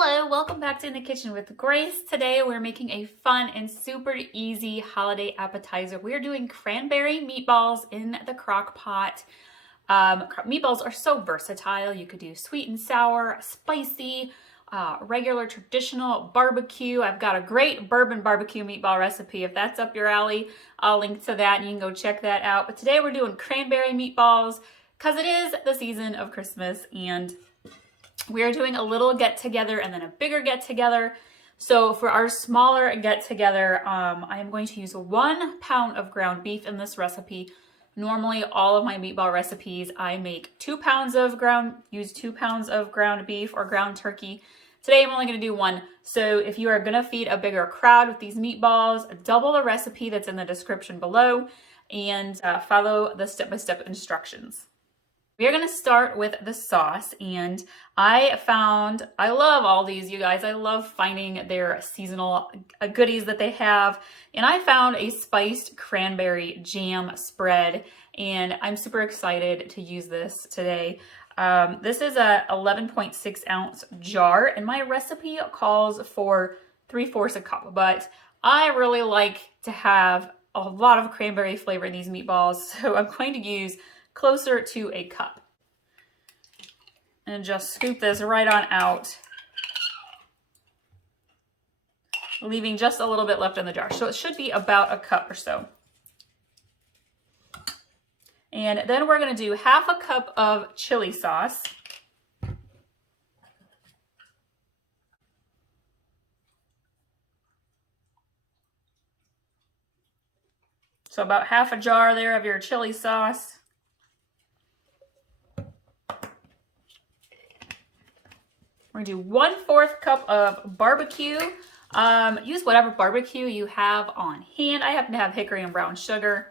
Hello, welcome back to In the Kitchen with Grace. Today we're making a fun and super easy holiday appetizer. We're doing cranberry meatballs in the crock pot. Meatballs are so versatile. You could do sweet and sour, spicy, regular, traditional, barbecue. I've got a great bourbon barbecue meatball recipe. If that's up your alley, I'll link to that and you can go check that out. But today we're doing cranberry meatballs because it is the season of Christmas and we are doing a little get-together and then a bigger get-together. So for our smaller get-together, I am going to use 1 pound of ground beef in this recipe. Normally, all of my meatball recipes, I make 2 pounds of use 2 pounds of ground beef or ground turkey. Today, I'm only going to do 1. So if you are going to feed a bigger crowd with these meatballs, double the recipe that's in the description below and follow the step-by-step instructions. We are going to start with the sauce, and I love all these, you guys. I love finding their seasonal goodies that they have, and I found a spiced cranberry jam spread, and I'm super excited to use this today. This is a 11.6 ounce jar, and my recipe calls for 3/4 a cup, but I really like to have a lot of cranberry flavor in these meatballs, so I'm going to use closer to a cup. And just scoop this right on out, leaving just a little bit left in the jar. So it should be about a cup or so. And then we're going to do 1/2 cup of chili sauce. So about 1/2 a jar there of your chili sauce. We're gonna do 1/4 cup of barbecue. Use whatever barbecue you have on hand. I happen to have hickory and brown sugar.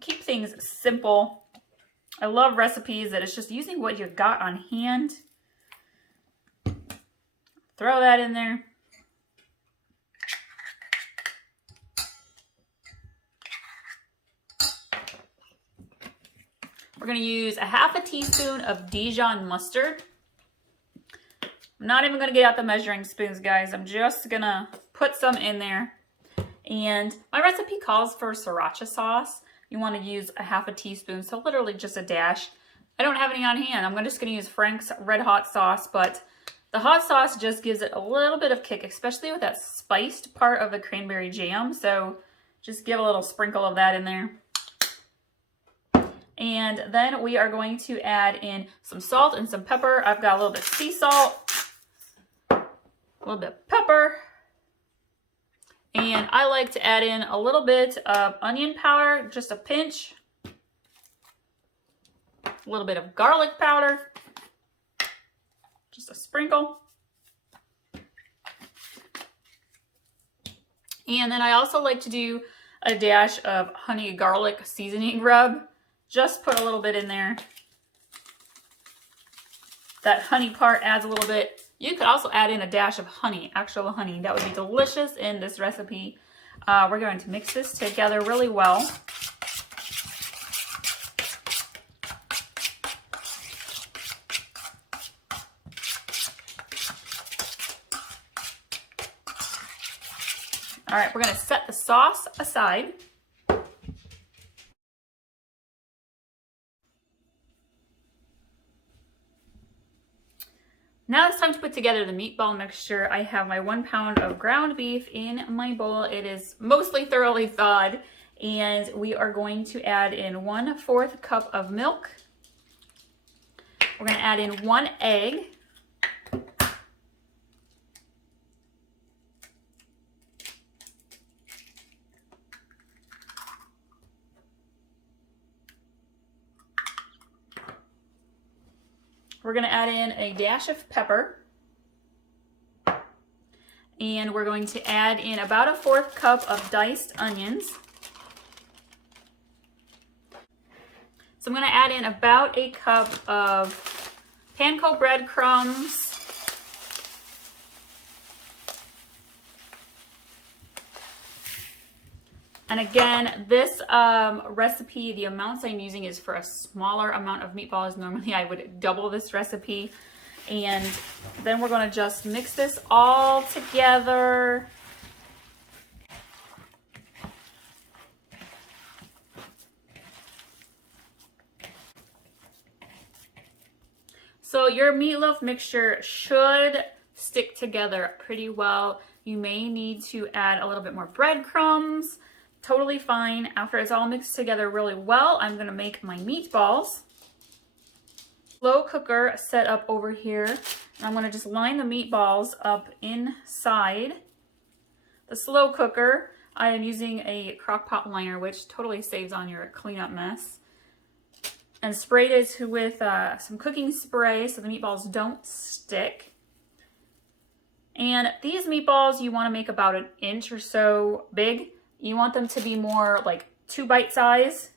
Keep things simple. I love recipes that it's just using what you've got on hand. Throw that in there. We're gonna use 1/2 teaspoon of Dijon mustard. I'm not even going to get out the measuring spoons, guys. I'm just going to put some in there. And my recipe calls for sriracha sauce. You want to use 1/2 teaspoon, so literally just a dash. I don't have any on hand. I'm just going to use Frank's Red Hot sauce, but the hot sauce just gives it a little bit of kick, especially with that spiced part of the cranberry jam. So just give a little sprinkle of that in there. And then we are going to add in some salt and some pepper. I've got a little bit of sea salt. A little bit of pepper, and I like to add in a little bit of onion powder, just a pinch, a little bit of garlic powder, just a sprinkle, and then I also like to do a dash of honey garlic seasoning rub. Just put a little bit in there. That honey part adds a little bit. You could also add in a dash of honey, actual honey. That would be delicious in this recipe. We're going to mix this together really well. All right, we're going to set the sauce aside. Now it's time to put together the meatball mixture. I have my 1 pound of ground beef in my bowl. It is mostly thoroughly thawed, and we are going to add in 1/4 cup of milk. We're going to add in 1 egg. We're going to add in a dash of pepper, and we're going to add in about 1/4 cup of diced onions. So I'm going to add in about 1 cup of panko breadcrumbs. And again, this recipe, the amounts I'm using is for a smaller amount of meatballs. Normally I would double this recipe. And then we're going to just mix this all together. So your meatloaf mixture should stick together pretty well. You may need to add a little bit more breadcrumbs. Totally fine. After it's all mixed together really well, I'm going to make my meatballs. Slow cooker set up over here. And I'm going to just line the meatballs up inside the slow cooker. I am using a Crockpot liner, which totally saves on your cleanup mess. And sprayed it with some cooking spray so the meatballs don't stick. And these meatballs you want to make about an inch or so big. You want them to be more like 2 bite size.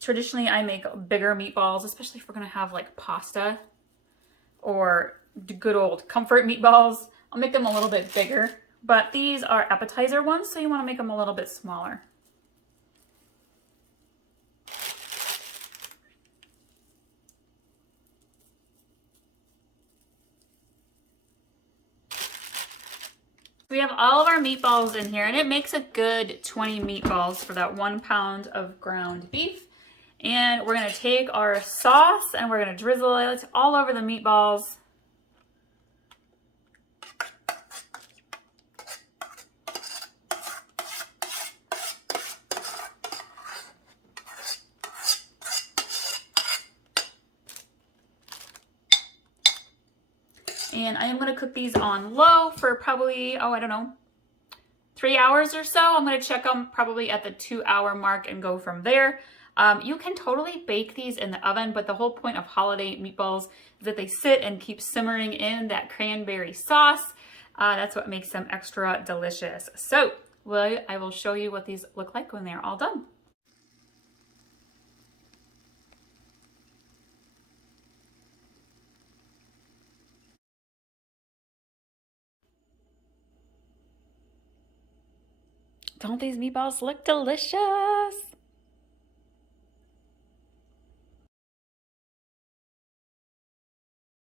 Traditionally, I make bigger meatballs, especially if we're going to have like pasta or good old comfort meatballs. I'll make them a little bit bigger, but these are appetizer ones, so you want to make them a little bit smaller. We have all of our meatballs in here, and it makes a good 20 meatballs for that 1 pound of ground beef. And we're going to take our sauce and we're going to drizzle it all over the meatballs. And I am going to cook these on low for probably, I don't know, 3 hours or so. I'm going to check them probably at the 2-hour mark and go from there. You can totally bake these in the oven, but the whole point of holiday meatballs is that they sit and keep simmering in that cranberry sauce. That's what makes them extra delicious. So I will show you what these look like when they're all done. Don't these meatballs look delicious?